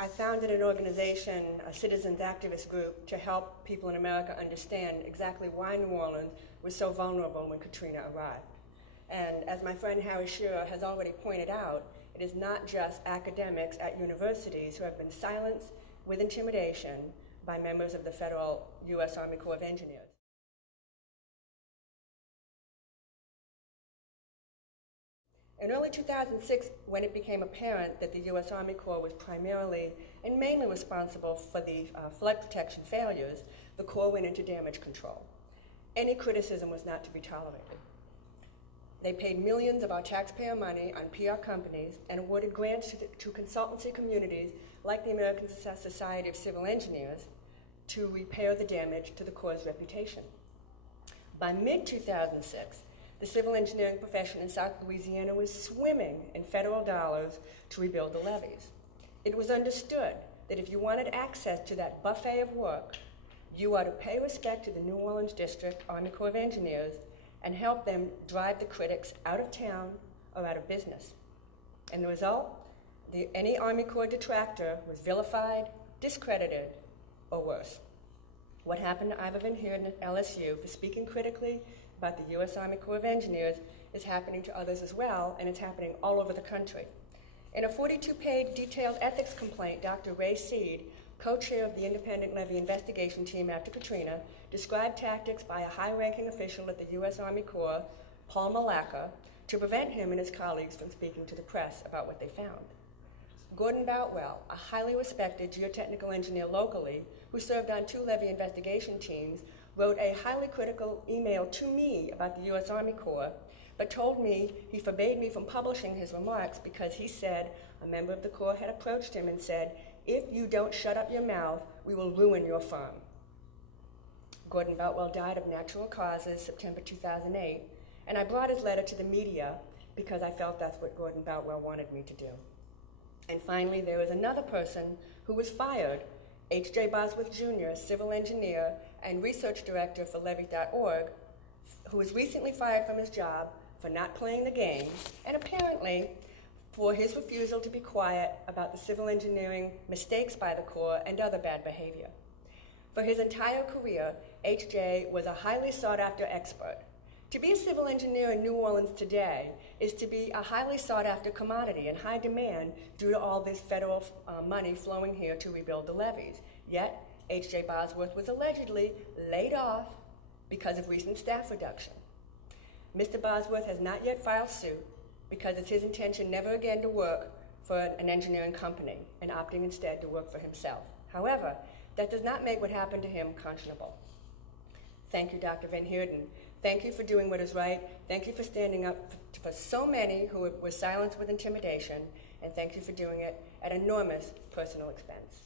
I founded an organization, a citizens activist group, to help people in America understand exactly why New Orleans was so vulnerable when Katrina arrived. And as my friend Harry Shearer has already pointed out, it is not just academics at universities who have been silenced with intimidation by members of the federal U.S. Army Corps of Engineers. In early 2006, when it became apparent that the U.S. Army Corps was primarily and mainly responsible for the flood protection failures, the Corps went into damage control. Any criticism was not to be tolerated. They paid millions of our taxpayer money on PR companies and awarded grants to consultancy communities like the American Society of Civil Engineers to repair the damage to the Corps' reputation. By mid-2006, the civil engineering profession in South Louisiana was swimming in federal dollars to rebuild the levees. It was understood that if you wanted access to that buffet of work, you ought to pay respect to the New Orleans District Army Corps of Engineers and help them drive the critics out of town or out of business. And the result, any Army Corps detractor was vilified, discredited, or worse. What happened to Ivor Van Heerden at LSU for speaking critically about the U.S. Army Corps of Engineers is happening to others as well, and it's happening all over the country. In a 42-page detailed ethics complaint, Dr. Ray Seed, co-chair of the independent levee investigation team after Katrina, described tactics by a high-ranking official at the U.S. Army Corps, Paul Malacca, to prevent him and his colleagues from speaking to the press about what they found. Gordon Boutwell, a highly respected geotechnical engineer locally who served on 2 levee investigation teams, wrote a highly critical email to me about the U.S. Army Corps, but told me he forbade me from publishing his remarks because he said a member of the Corps had approached him and said, "If you don't shut up your mouth, we will ruin your firm." Gordon Boutwell died of natural causes September 2008, and I brought his letter to the media because I felt that's what Gordon Boutwell wanted me to do. And finally, there was another person who was fired, H.J. Bosworth Jr., civil engineer and research director for levee.org, who was recently fired from his job for not playing the game, and apparently for his refusal to be quiet about the civil engineering mistakes by the Corps and other bad behavior. For his entire career, H.J. was a highly sought-after expert. To be a civil engineer in New Orleans today is to be a highly sought-after commodity in high demand due to all this federal money flowing here to rebuild the levees. Yet, H.J. Bosworth was allegedly laid off because of recent staff reduction. Mr. Bosworth has not yet filed suit because it's his intention never again to work for an engineering company and opting instead to work for himself. However, that does not make what happened to him conscionable. Thank you, Dr. Van Heerden. Thank you for doing what is right. Thank you for standing up for so many who were silenced with intimidation, and thank you for doing it at enormous personal expense.